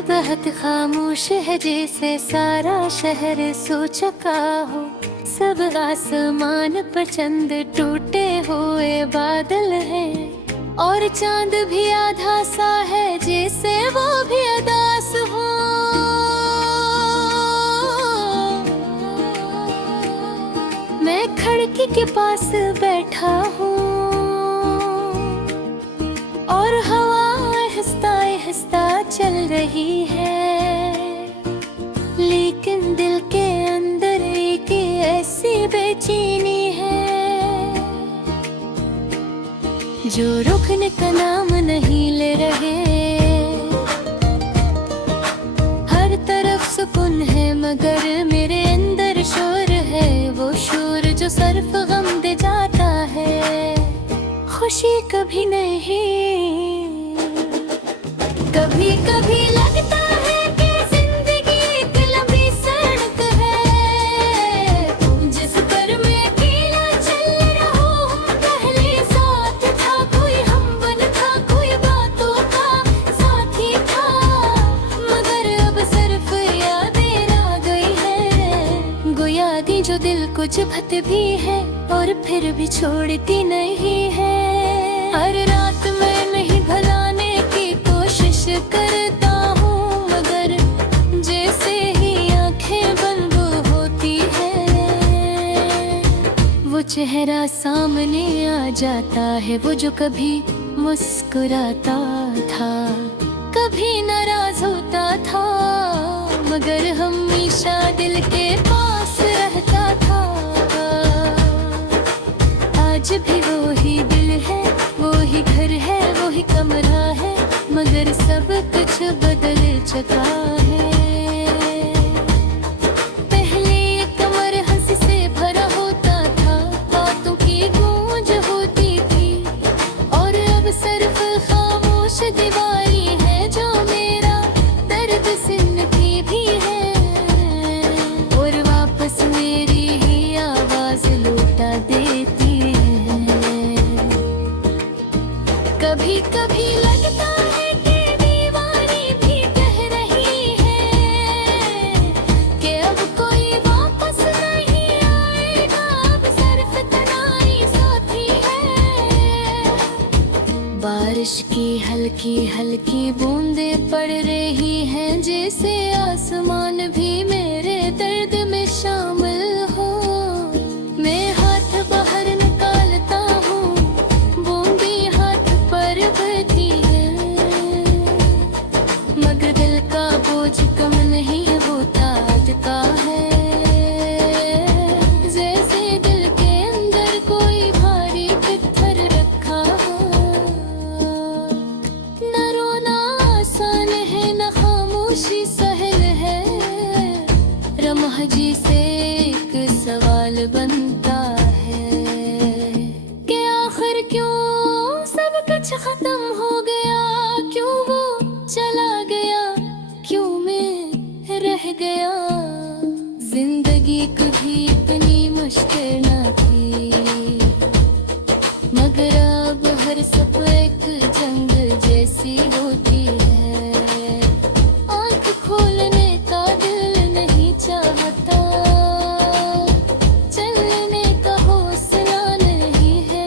बहुत खामोश है, जैसे सारा शहर सो चुका हो। सब आसमान पर चंद टूटे हुए बादल हैं, और चांद भी आधा सा है, जैसे वो भी उदास हो। मैं खिड़की के पास बैठा हूँ और हवा आहिस्ता आहिस्ता चल रही है, लेकिन दिल के अंदर एक ऐसी बेचैनी है जो रुकने का नाम नहीं ले रहे। हर तरफ सुकून है, मगर मेरे अंदर शोर है, वो शोर जो सिर्फ गम दे जाता है, खुशी कभी नहीं। कभी कभी लगता है कि जिंदगी एक लंबी सड़क है, जिस पर मैं अकेला चल रहा हूँ। पहले साथ था कोई, हमबन था कोई, बातों का साथी था, मगर अब सिर्फ यादें रह गई हैं। वो यादें जो दिल को चुभती भी है और फिर भी छोड़ती नहीं है। हर रात मैं नहीं भुलाने की कोशिश करता हूँ, मगर जैसे ही आंखें बंद होती है, वो चेहरा सामने आ जाता है, वो जो कभी मुस्कुराता था, कभी नाराज होता था, मगर हमेशा दिल के पास रहता था। आज भी वो ही दिल है, वो ही घर है, वो ही कमरा है, मगर सब कुछ बदल चुका है। पहले ये कमर हंसी से भरा होता था, बातों की गूंज होती थी, और अब सिर्फ खामोश दीवारी है जो मेरा दर्द सुनती भी है, और वापस मेरी ही आवाज लौटा देती है। कभी कभी लगता है कि दीवानी भी कह रही है कि अब कोई वापस नहीं आएगा, अब सिर्फ तन्हाई साथी है। बारिश की हल्की हल्की बूंदें पड़ रही हैं, जैसे आसमान भी मेरे दर्द में शामिल हो। मैं हाथ बाहर निकालता हूँ, बूंदी हाथ पर बहती है, मगर दिल का बोझ कम नहीं होता, अटका है, जैसे दिल के अंदर कोई भारी पत्थर रखा हो। न रोना आसान है, न खामोशी सहल है, रमह जी से एक सवाल बनता है कि आखिर क्यों सब कुछ खत्म हो गया, क्यों वो चला गया, क्यों मैं रह गया। जिंदगी कभी इतनी मुश्किल न थी, मगर अब हर सफर एक जंग जैसी होती है। आँख खोलने का दिल नहीं चाहता, चलने का हौसला नहीं है,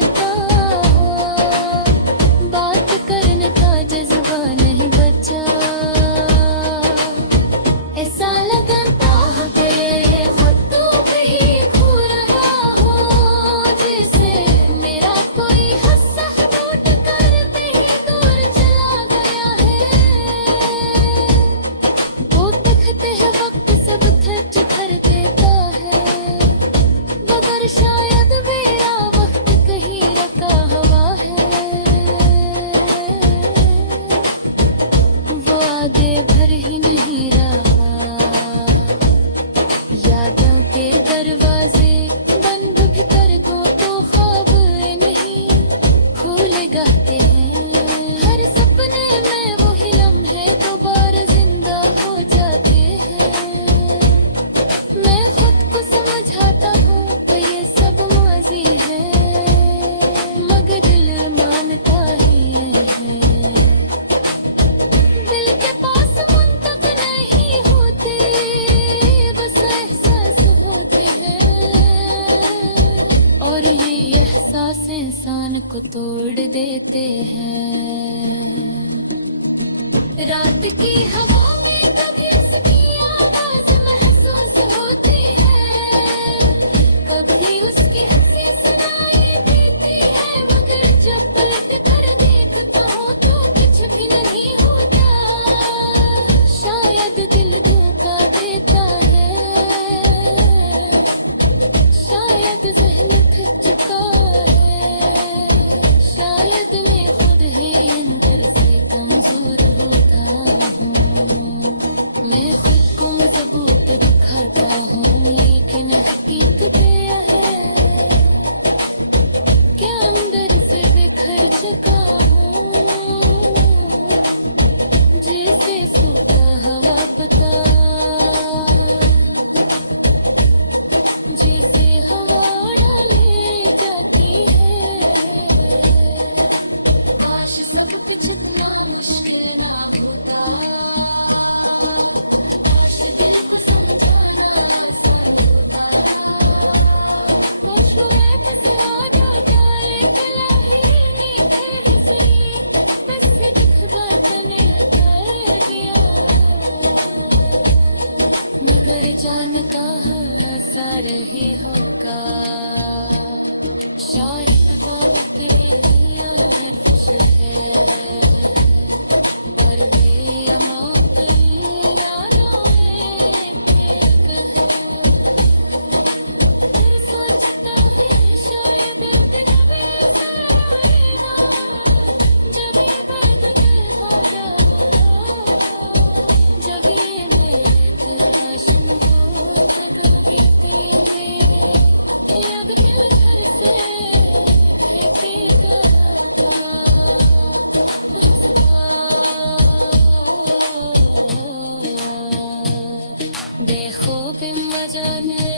बात करने का जज्बा नहीं बचा। ऐसा लगता है कि ये खुद तो कहीं खो रहा हो, एहसास इंसान को तोड़ देते हैं। रात की हवा में कभी उसकी आवाज महसूस होती है, कभी उसकी हंसी सुनाई देती है, मगर जब पलट कर देखता हूँ तो कुछ भी नहीं होता। शायद दिल धोखा देता है, शायद ज़हन थक चुका है, शायद मैं खुद ही अंदर से कमजोर होता हूँ। मैं खुद को मजबूत दिखाता हूँ, लेकिन हकीकत यह है कि अंदर से बिखर चुका हूँ, जिसे सूखा हवा पता, जिसे हवा उड़ा ले जाती है। काश सब कुछ इतना मुश्किल ना होता, काश दिल को समझाना आसान होता। काश वो फैसला जो डाले गला ही नहीं कहीं से, बस एक बात ने कर दिया। मगर जानता हूँ ऐसा रही होगा, शायद बहुत तेरी और कुछ है, पर वे अमौत यादों में कहे। फिर सोचता है शायद दिन वैसा आएगा, जब ये बात होगा, जब ये मेरे तलाश में हो बदल गए, अब क्या घर से खेती करेगा। देखो बेमजा ने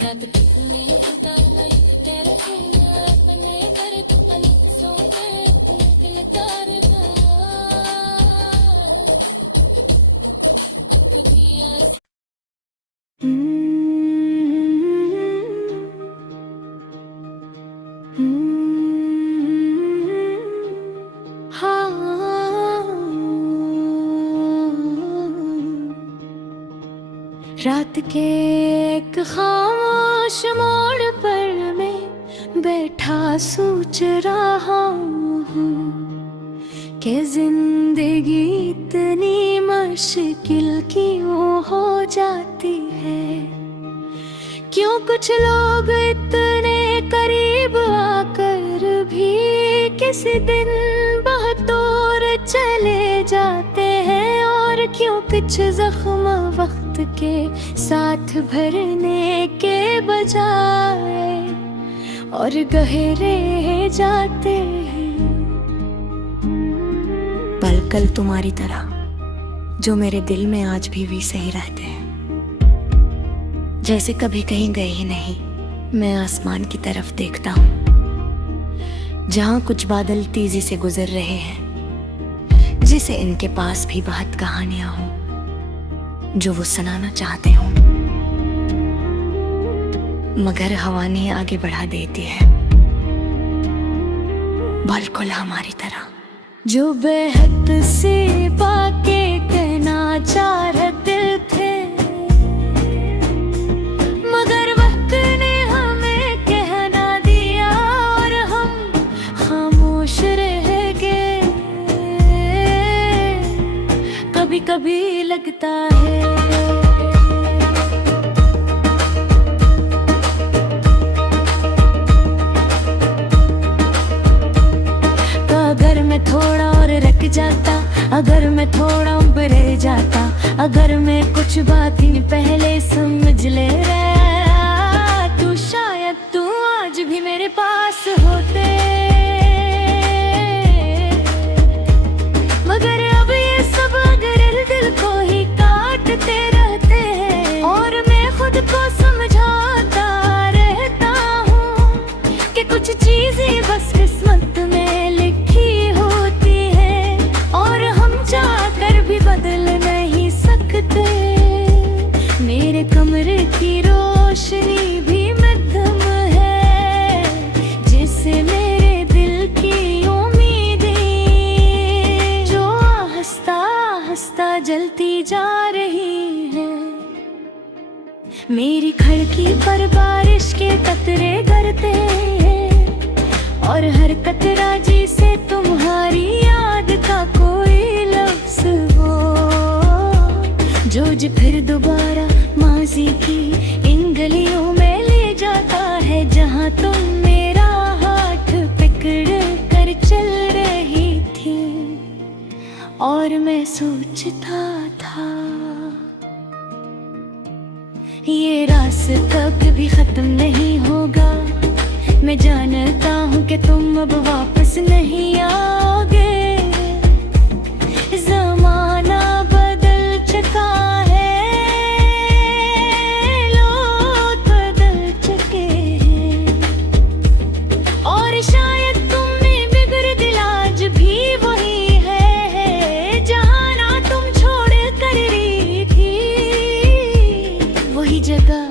कब कितनी खुदा मैं कह रही ना, अपने घर के पनी सो गए, अपने दिल करना रात के एक खामोश मोड़ पर मैं बैठा सोच रहा हूँ कि जिंदगी इतनी मुश्किल क्यों हो जाती है। क्यों कुछ लोग इतने करीब आकर भी किसी दिन बहुत दूर चले जाते हैं, और क्यों कुछ जख्म वक्त के साथ भरने के बजाय और गहरे जाते हैं। पल तुम्हारी तरह जो मेरे दिल में आज भी वैसे ही रहते हैं, जैसे कभी कहीं गए ही नहीं। मैं आसमान की तरफ देखता हूँ जहाँ कुछ बादल तेजी से गुजर रहे हैं, जिसे इनके पास भी बहुत कहानियां हों जो वो सुनाना चाहते हों, मगर हवा ने आगे बढ़ा देती है, बिल्कुल हमारी तरह। जो बेहद से बाके कहना चाह रहे दिल थे, मगर वक्त ने हमें कहना दिया और हम खामोश रह गए। कभी कभी लगता है अगर मैं थोड़ा और रख जाता, अगर मैं थोड़ा ऊपर रह जाता, अगर मेरी खिड़की पर बारिश के कतरे गिरते हैं और हर कतरा जिसे तुम्हारी याद का कोई लफ्ज हो, जो फिर दोबारा माजी की इन गलियों में ले जाता है जहाँ तुम मेरा हाथ पकड़ कर चल रही थी। और मैं सोचता था ये रास्ता कभी खत्म नहीं होगा, मैं जानता हूँ कि तुम अब वापस नहीं आओगे। ज़माना बदल चुका है, लोग बदल चुके हैं, और शायद तुम में बिगड़ दिल आज भी वही है जहाँ ना तुम छोड़ कर रही थी। वही जगह,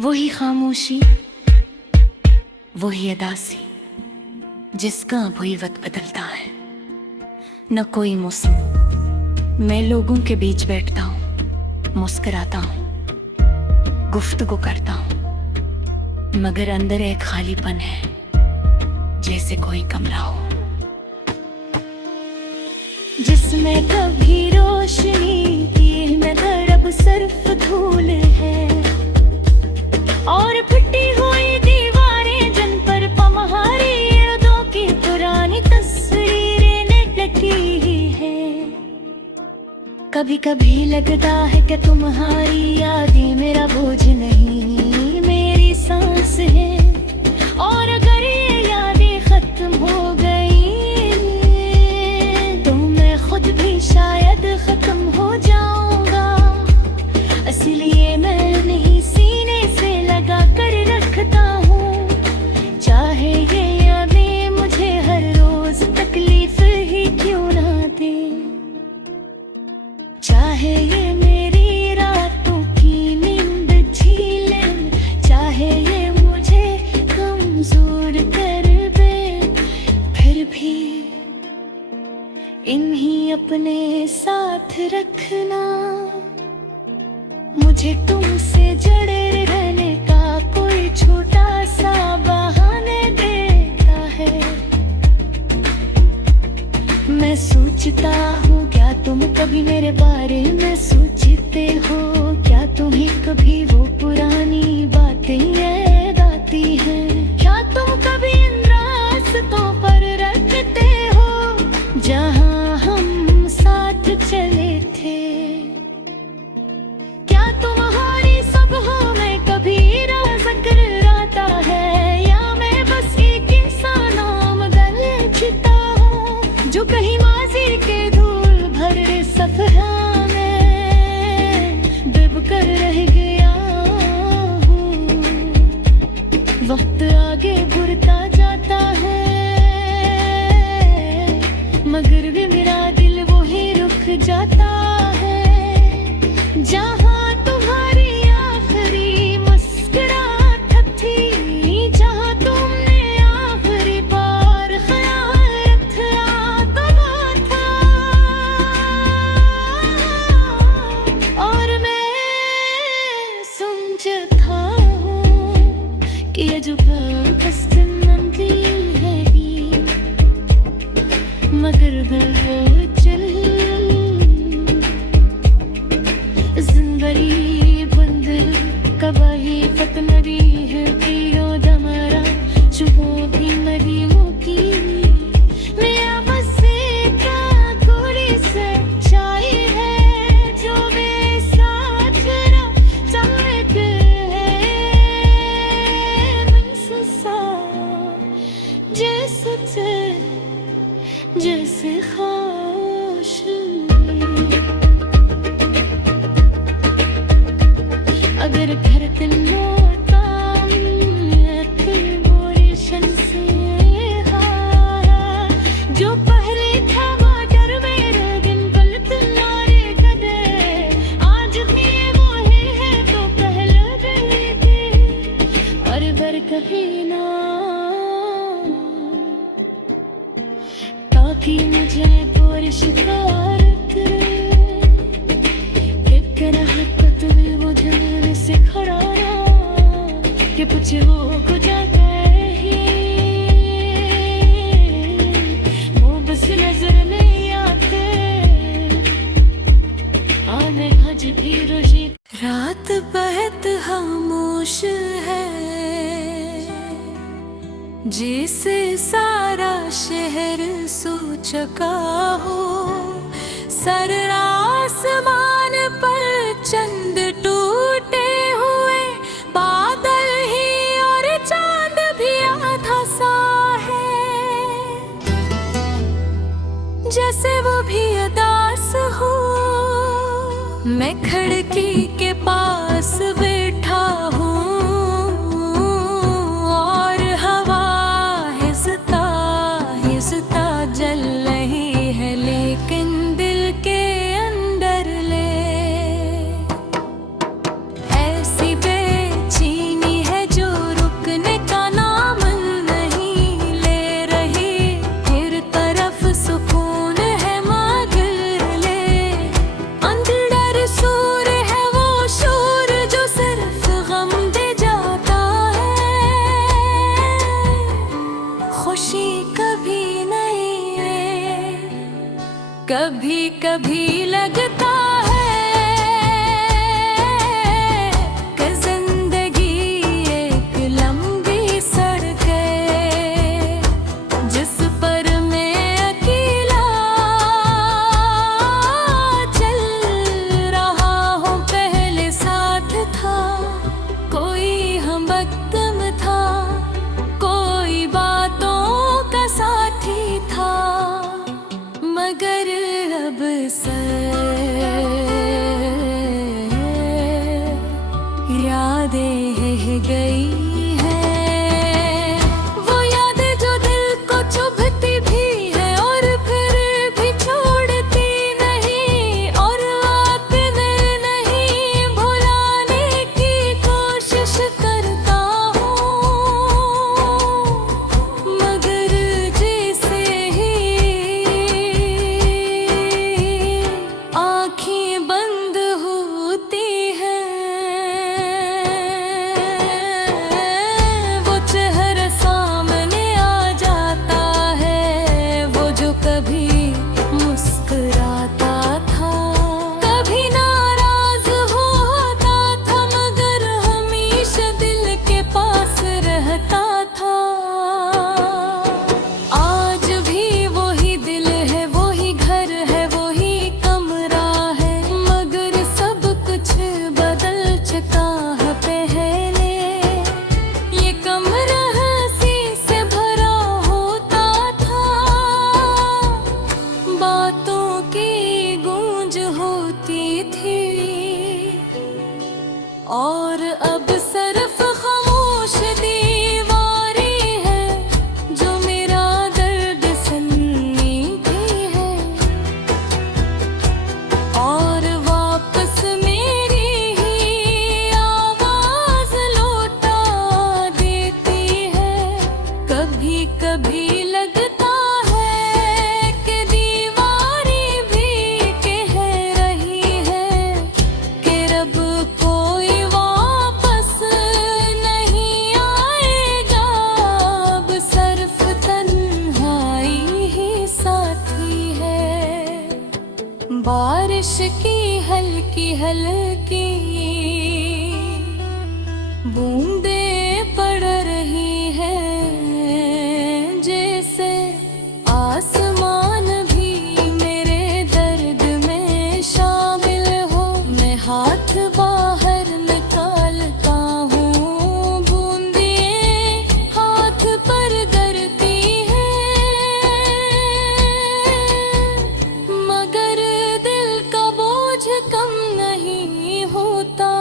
वही खामोशी, वही अदासी जिसका वही वक्त बदलता है। न कोई मौसम, मैं लोगों के बीच बैठता हूँ, मुस्कुराता हूँ, गुफ्तगू करता हूँ, मगर अंदर एक खालीपन है जैसे कोई कमरा हो जिसमें कभी रोशनी की न तरफ सिर्फ धूल है, और फटी हुई दीवारें जिन पर तुम्हारी यादों की पुरानी तस्वीरें लटकी है। कभी कभी लगता है कि तुम्हारी यादें मेरा बोझ नहीं, मेरी सांस है, और अगर ये यादें खत्म हो गई तो मैं खुद भी शायद खत्म हो जाऊंगा। इसलिए मैं नहीं सीने से लगा कर रखता हूँ, चाहे ये यादें मुझे हर रोज तकलीफ ही क्यों ना दे, चाहे ये मेरी रातों की नींद झीले, चाहे ये मुझे कमजोर कर दे, फिर भी इन्हीं अपने साथ रखना। मुझे तुमसे जड़े रहने का कोई छोटा सा बहाने देता है। मैं सोचता हूँ क्या तुम कभी मेरे बारे में सोचते हो, क्या तुम्हें कभी वो पुरानी बातें याद आती हैं, क्या तुम कभी इन रास्तों पर रखते हो जहाँ हम साथ चले थे। क्या तुम्हारी सुबहों में कभी जिक्र आता है, या मैं बस एक इंसान नाम गलता हूँ जो कहीं माजी के धूल भरे सफरा में डूब कर रह गया हूँ। वक्त आगे बढ़ता जाता है मगर भी मेरा दिल वही रुक जाता है जहाँ तुम्हारी आखिरी मुस्कुराहट थी, जहाँ तुमने आखिरी बार ख्याल था और मैं समझता हूँ कि ये जो बस नंदी है मगर चल जिंदगी बंद कबाही पतनरी है पियो दमरा चुहो भी मरी होगी। मेरा बस एक थोड़ी सच्चाई है जो मेरे साथ चमक है मनसा जैसे खाश अगर घर दिल लौटा से जो पहले था वाटर मेरे दिन पलट लारे कदे आज भी वो है तो पहले भी थे और बर कहीं ना ताकि मुझे पूरी शिकारत एक राहत तुम्हें मुझे से कि कुछ हो जाता ही वो बस नजर नहीं आते आने हज भी रोशी रात बहुत खामोश है जिसे सारा शहर सो चुका हो सर आसमान पर चंद टूटे हुए बादल ही और चांद भी आधा सा है जैसे वो भी उदास हो मैं खिड़की के पास बैठा हूँ और हवा हिसता हिसता जल रही है लेकिन दिल के अंदर ले ऐसी बेचैनी है जो रुकने का नाम नहीं ले रही हर तरफ सुकून है मगर ले अंदर सूर है वो शोर जो सिर्फ गम दे जाता है खुशी कभी नहीं है कभी कभी लगता है कि जिंदगी एक लंबी सड़क है जिस पर मैं अकेला चल रहा हूँ पहले साथ था कोई हमदम था कोई बातों का साथी था मगर अब यादें रह गई हैं वो यादें जो दिल को चुभती भी है और फिर भी छोड़ती नहीं और आते नहीं भुलाने की कोशिश करता हूँ मगर जैसे ही आँखें बंद होती हैं वो चेहरा सामने आ जाता है वो जो कभी मुस्कुराता था कभी नाराज होता था मगर हमेशा दिल के पास रहता था आज भी वही दिल है वही घर है वही कमरा है मगर सब कुछ बदल चुका है पहले ये कमरा हंसी से भरा होता था बातों की गूंज होती थी और अब सिर्फ खामोश दीवारें है जो मेरा दर्द सुनती है और वापस मेरी ही आवाज लौटा देती है कभी कभी लगता है कि दीवारें भी कह रही है कि रब कोई वापस नहीं आएगा अब सिर्फ तन्हाई ही साथी है बारिश की हल्की हल्की बूंदें पड़ रही हैं जैसे आसमान भी मेरे दर्द में शामिल हो मैं हाथ बाहर निकालता हूँ बूंदें हाथ पर गिरती हैं मगर दिल का बोझ कम नहीं होता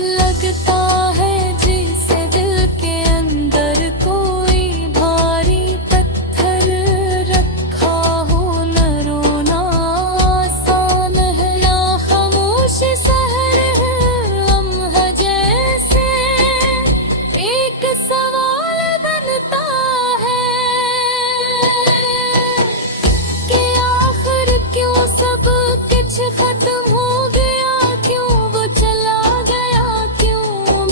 लगता है जैसे दिल के अंदर कोई भारी पत्थर रखा हो न रोना आसान है ना खामोश शहर है लम्हा जैसे एक सवाल बनता है कि आखिर क्यों सब कुछ खत्म हो गया क्यों वो चला गया क्यों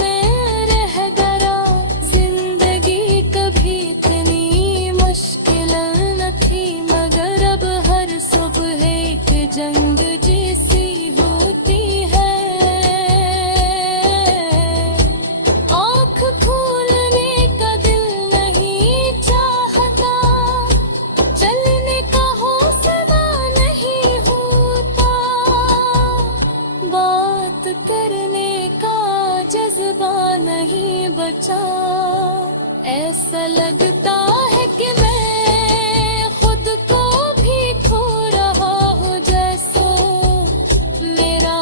बचा। ऐसा लगता है कि मैं खुद को भी खो रहा हूँ, जैसे मेरा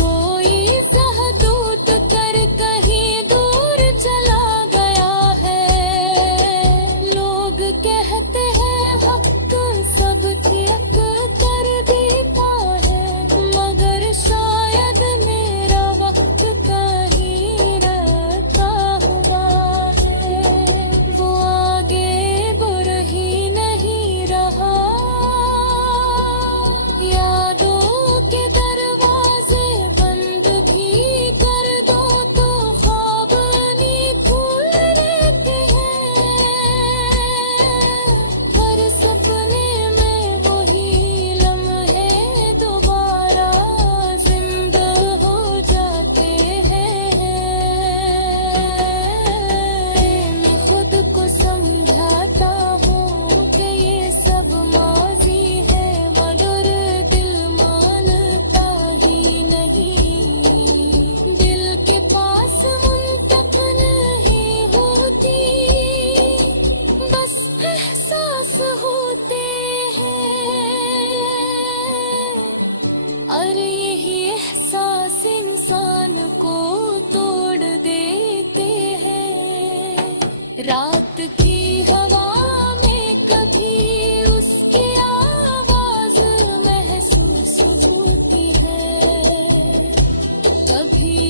कोई सहदूत कर कहीं दूर चला गया है। लोग कहते हैं हक सब थियक कर देता है, मगर शायद मेरा वक्त कहीं रहता हुआ है। वो आगे बढ़ ही नहीं रहा, यादों के दरवाजे बंद भी कर दो तो ख्वाब नहीं भूल लेते हैं। हर सपने में वही लम्हे दोबारा जिंदा हो जाते हैं। मैं खुद को समझाता हूँ कि ये सब माजी है, मगर दिल मानता ही नहीं। दिल के पास मुंतक नहीं होती, बस एहसास होते हैं। अरे यही एहसास इंसान को तोड़ देते हैं। रात की हवा में कभी उसकी आवाज महसूस होती है, कभी